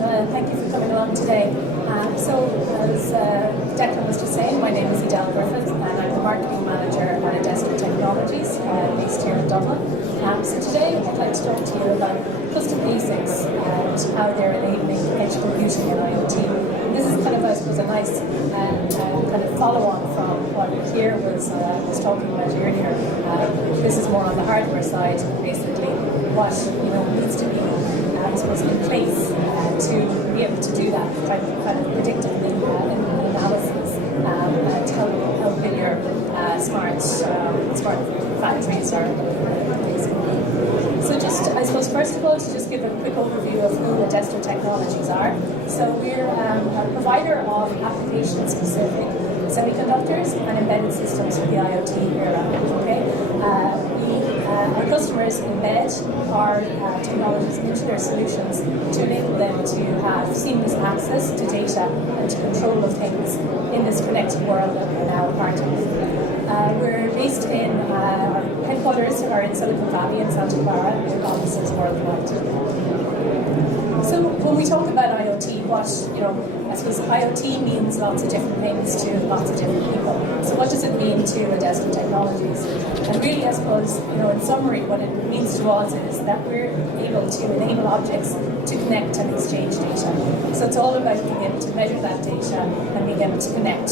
and thank you for coming along today. As Declan was just saying, my name is Edel Griffith, and I'm the marketing manager at Adesto Technologies, based here in Dublin. So today I'd like to talk to you about custom ASICs and how they're enabling edge computing and IoT. This is kind of, I suppose, a nice kind of follow-on from what Keir was talking about earlier. This is more on the hardware side, basically what needs to be in place to be able to do that kind of predictively analysis and help in your smart factories or basically. So just, I suppose, first of all, to just give a quick overview of who Adesto Technologies are. So we're a provider of application-specific semiconductors and embedded systems for the IoT era. Okay. Our customers embed our technologies into their solutions to enable them to have seamless access to data and to control of things in this connected world that we're now a part of. We're based in, our headquarters are in Silicon Valley in Santa Clara, with offices worldwide. So when we talk about IoT, I suppose IoT means lots of different things to lots of different people. So what does it mean to Adesto Technologies? And really, I suppose, in summary, what it means to us is that we're able to enable objects to connect and exchange data. So it's all about being able to measure that data and being able to connect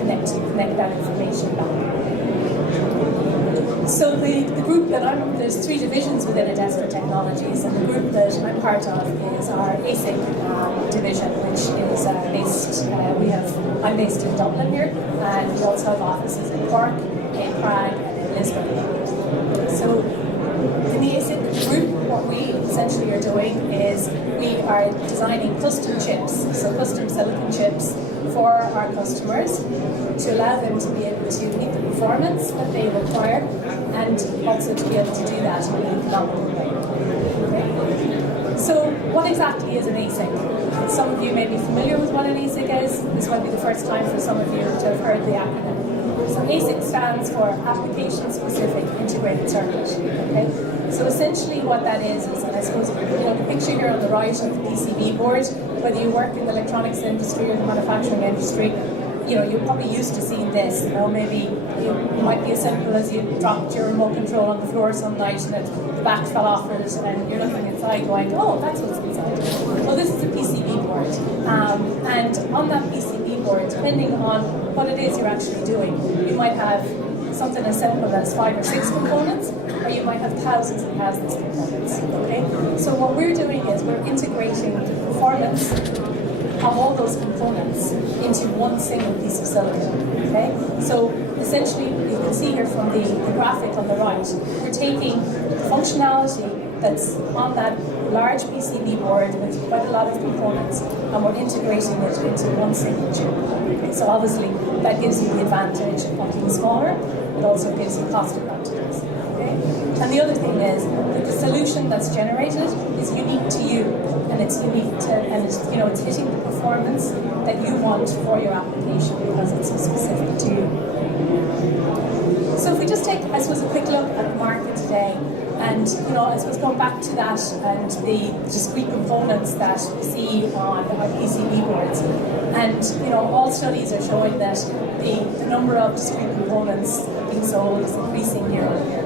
connect that information back. So the group that there's three divisions within Adesto Technologies, and the group that I'm part of is our ASIC division, which is I'm based in Dublin here, and we also have offices in Cork, in Prague, and in Lisbon. So in the ASIC group, what we essentially are doing is we are designing custom chips, so custom silicon chips for our customers to allow them to be able to meet the performance that they require and also to be able to do that in an economical way. Okay. So what exactly is an ASIC? Some of you may be familiar with what an ASIC is. This might be the first time for some of you to have heard the acronym. So ASIC stands for Application Specific Integrated Circuit. Okay? So essentially what that is, and I suppose the picture here on the right of the PCB board, whether you work in the electronics industry or the manufacturing industry, you're probably used to seeing this. Maybe it might be as simple as you dropped your remote control on the floor some night and the back fell off it, and you're looking inside going, oh, that's what's inside. Well, this is a PCB board. And on that PCB board, depending on what it is you're actually doing, you might have something as simple as 5 or 6 components, or you might have thousands and thousands of components. Okay? So what we're doing is we're integrating the performance of all those components into one single piece of silicon. Okay? So essentially, you can see here from the graphic on the right, we're taking functionality that's on that large PCB board with quite a lot of components, and we're integrating it into one single chip. Okay? So obviously, that gives you the advantage of being smaller. It also gives you cost advantages. Okay? And the other thing is that the solution that's generated is unique to you, and it's unique to, and it's hitting the performance that you want for your application because it's so specific to you. So if we just take, I suppose, a quick look at the market today, and I suppose going back to that and the discrete components that we see on our PCB boards, and all studies are showing that the number of discrete components being sold is increasing year on year.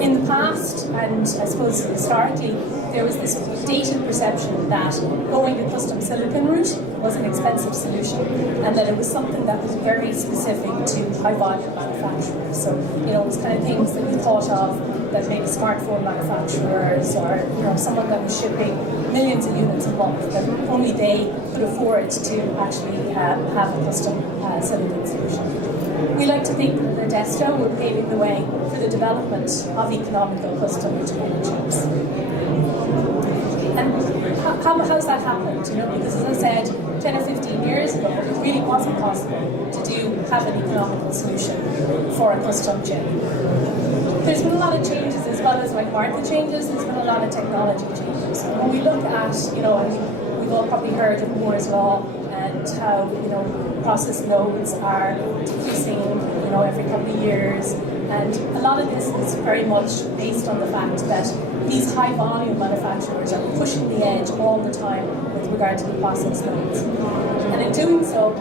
In the past, and I suppose historically, there was this dated perception that going the custom silicon route was an expensive solution, and that it was something that was very specific to high volume manufacturers. So, it was kind of things that we thought of that maybe smartphone manufacturers or someone that was shipping millions of units a month, that only they could afford to actually have a custom silicon solution. We like to think that at Adesto we're paving the way for the development of economical custom integrated chips. And how's that happened? Because as I said, 10 or 15 years ago, it really wasn't possible to have an economical solution for a custom chip. There's been a lot of changes as well as market changes. There's been a lot of technology changes. When we look at, and we've all probably heard of Moore's Law and how, process nodes are decreasing, every couple of years, And a lot of this is very much based on the fact that these high volume manufacturers are pushing the edge all the time with regard to the process nodes. And in doing so,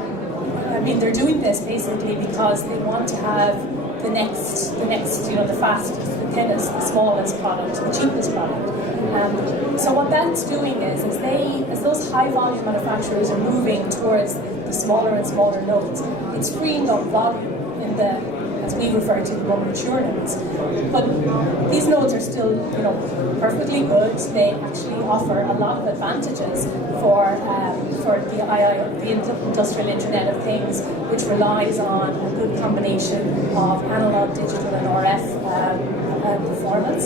I mean, they're doing this basically because they want to have the next, the fastest, the thinnest, the smallest product, the cheapest product. So what that's doing is as those high volume manufacturers are moving towards the smaller and smaller nodes, it's freeing up volume in the, as we refer to, the more mature nodes. But these nodes are still, perfectly good. They actually offer a lot of advantages for the industrial Internet of Things, which relies on a good combination of analog, digital, and RF performance.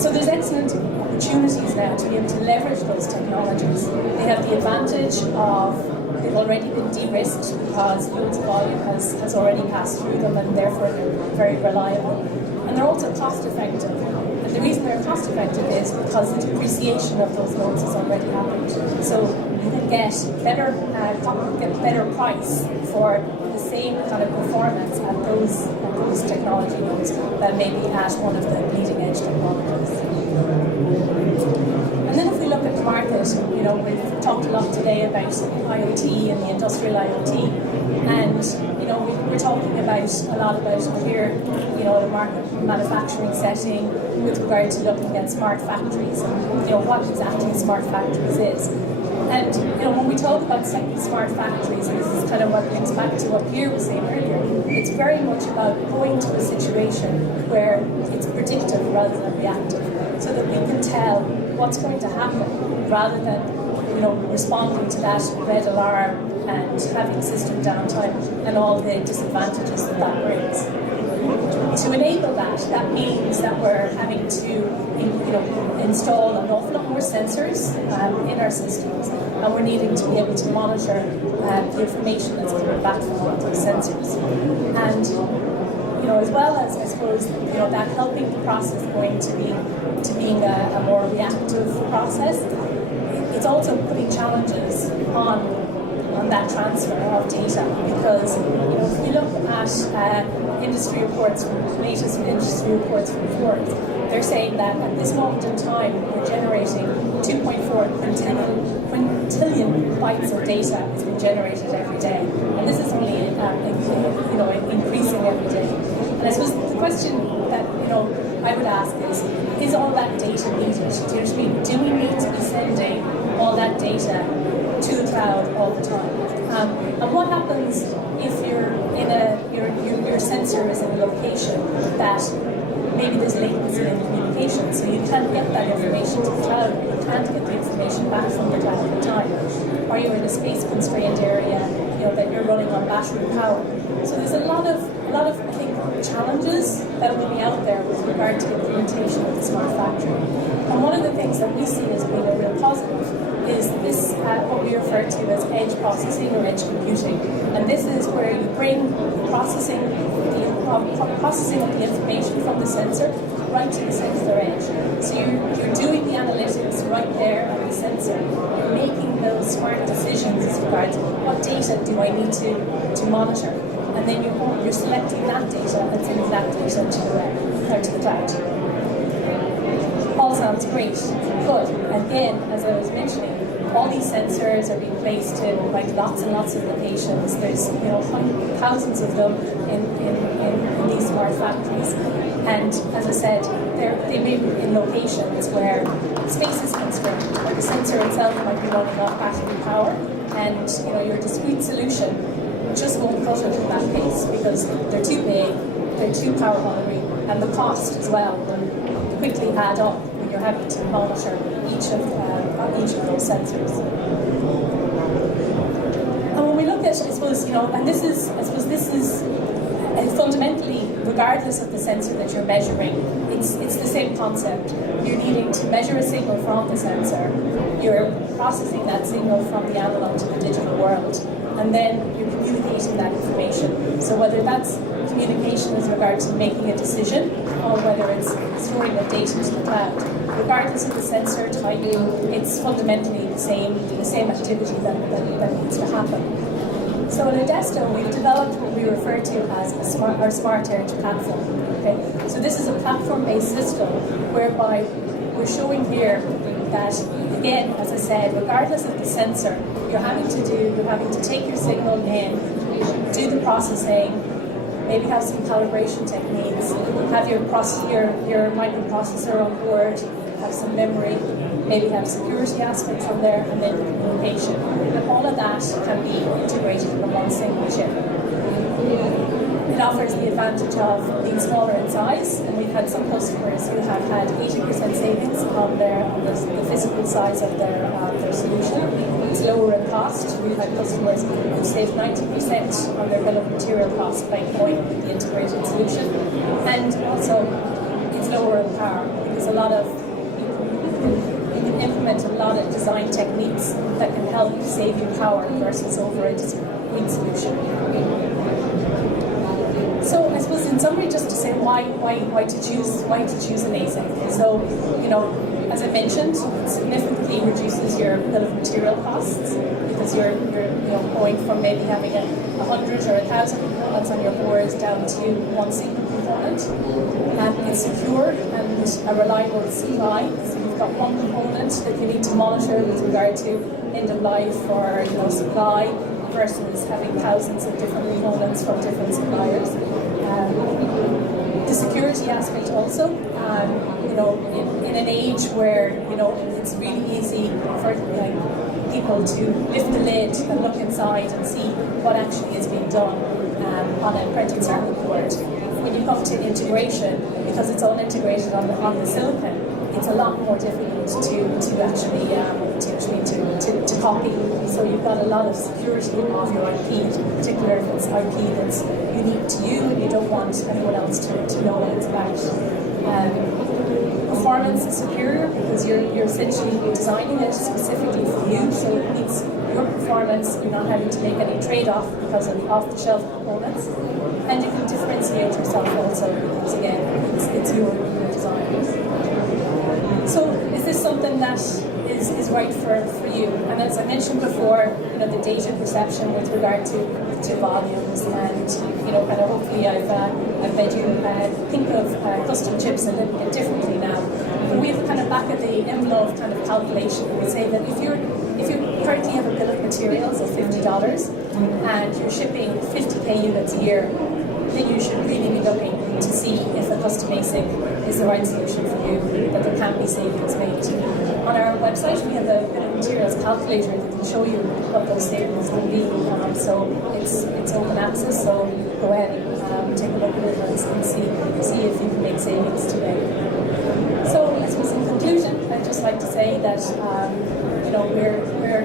So there's excellent opportunities now to be able to leverage those technologies. They have the advantage of they've already been de-risked because loads of volume has already passed through them, and therefore they're very reliable. And they're also cost effective. And the reason they're cost effective is because the depreciation of those nodes has already happened. So you can get better price for the same kind of performance at those technology nodes than maybe at one of the bleeding edge technologies. And then if we look at the market, we've talked a lot today about IoT and the industrial IoT, and we're talking about a lot about here, the market manufacturing setting with regard to looking at smart factories and what exactly smart factories is. And when we talk about smart factories, and this is kind of what links back to what Pierre was saying earlier, it's very much about going to a situation where it's predictive rather than reactive, so that we can tell what's going to happen rather than responding to that red alarm and having system downtime and all the disadvantages that brings. To enable that means that we're having to install an awful lot more sensors in our systems, and we're needing to be able to monitor the information that's coming back from all of those sensors. And as well as, I suppose, that helping the process going to being a more reactive process, it's also putting challenges on that transfer of data, because if you look at industry reports, latest industry reports from Ford, they're saying that at this moment in time we're generating 2.4 quintillion bytes of data that's been generated every day, and this is only increasing every day. And I suppose the question that I would ask is all that data needed? Do you know what I mean? Do we need to be sending all that data to the cloud all the time? And what happens if your sensor is in a location that maybe there's latency in communication, so you can't get that information to the cloud, or you can't get the information back from the cloud in time, or you're in a space-constrained area, that you're running on battery power. So there's a lot of I think challenges that will be out there with regard to the implementation of the smart factory. And one of the things that we see as being a real positive is this what we refer to as edge processing or edge computing. And this is where you bring processing of the information from the sensor right to the sensor edge. So you're doing the analytics right there on the sensor. You're making those smart decisions as regards what data do I need to monitor. And then you're selecting that data and sending that data to the cloud. All sounds great, but again, as I was mentioning, all these sensors are being placed in lots and lots of locations. There's thousands of them in these smart factories, and as I said, they may be in locations where space is constrained, or the sensor itself might be running off battery power, and your discrete solution just won't cut it in that case because they're too big, they're too power hungry, and the cost as well will quickly add up when you're having to monitor each of those sensors. And when we look at, I suppose, and this is fundamentally, regardless of the sensor that you're measuring, it's the same concept. You're needing to measure a signal from the sensor, you're processing that signal from the analog to the digital world, and then you're communicating that information. So whether that's communication as regards to making a decision, or whether it's storing the data to the cloud, regardless of the sensor type, it's fundamentally the same activity that needs to happen. So at Adesto, we've developed what we refer to as our Smart Edge platform. Okay? So this is a platform-based system whereby we're showing here that, again, as I said, regardless of the sensor, you're having to take your signal in, do the processing, maybe have some calibration techniques, have your microprocessor on board, have some memory, maybe have security aspects on there, and then the communication. And all of that can be integrated in one single chip. It offers the advantage of being smaller in size, and we've had some customers who have had 80% savings on the physical size of their solution. It's lower in cost. We've had customers who saved 90% on their bill of material costs by employing the integrated solution. And also, it's lower in power because you can implement a lot of design techniques that can help save you power versus over a discrete solution. So I suppose in summary, just to say why to choose an ASIC. So, as I mentioned, it significantly reduces your bill of material costs because you're going from maybe having 100 or 1,000 components on your board down to one single component. And it's secure and a reliable supply. So you've got one component that you need to monitor with regard to end of life or supply versus having thousands of different components from different suppliers. The security aspect also, in an age where it's really easy for people to lift the lid and look inside and see what actually is being done on a printed circuit board. When you come to integration, because it's all integrated on the silicon, it's a lot more difficult to actually copy. So you've got a lot of security of your IP, in particular if it's IP that's unique to you and you don't want anyone else to know what it's about. Performance is superior because you're essentially designing it specifically for you, so it meets your performance. You're not having to make any trade-off because of off-the-shelf components, and you can differentiate yourself also because again, it's your design. So is this something that is right for you? And as I mentioned before, the data perception with regard to volumes, and kind of hopefully I've made you think of custom chips a little bit differently now. But we have kind of back of the envelope kind of calculation. We say that if you currently have a bill of materials of $50 and you're shipping 50k units a year, then you should really be looking to see if a custom ASIC is the right solution for you, that there can be savings made. On our website, we have a bill of materials calculator that can show you what those savings will be. So it's open access, so go ahead and take a look at it and see if you can make savings today. So I suppose in conclusion, I'd just like to say that we're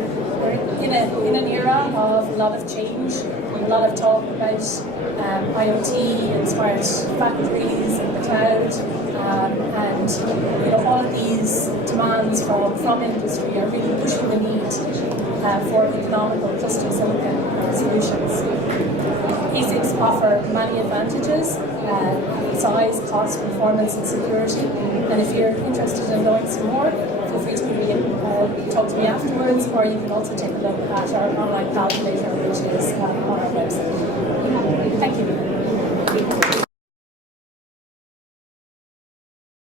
in an era of a lot of change, a lot of talk about IoT and smart factories and the cloud, and all of these demands from industry are really pushing the need for economical custom silicon solutions. ASICs offer many advantages: size, cost, performance, and security. And if you're interested in knowing some more, feel free to talk to me afterwards, or you can also take a look at our online calculator, which is on our website. Thank you.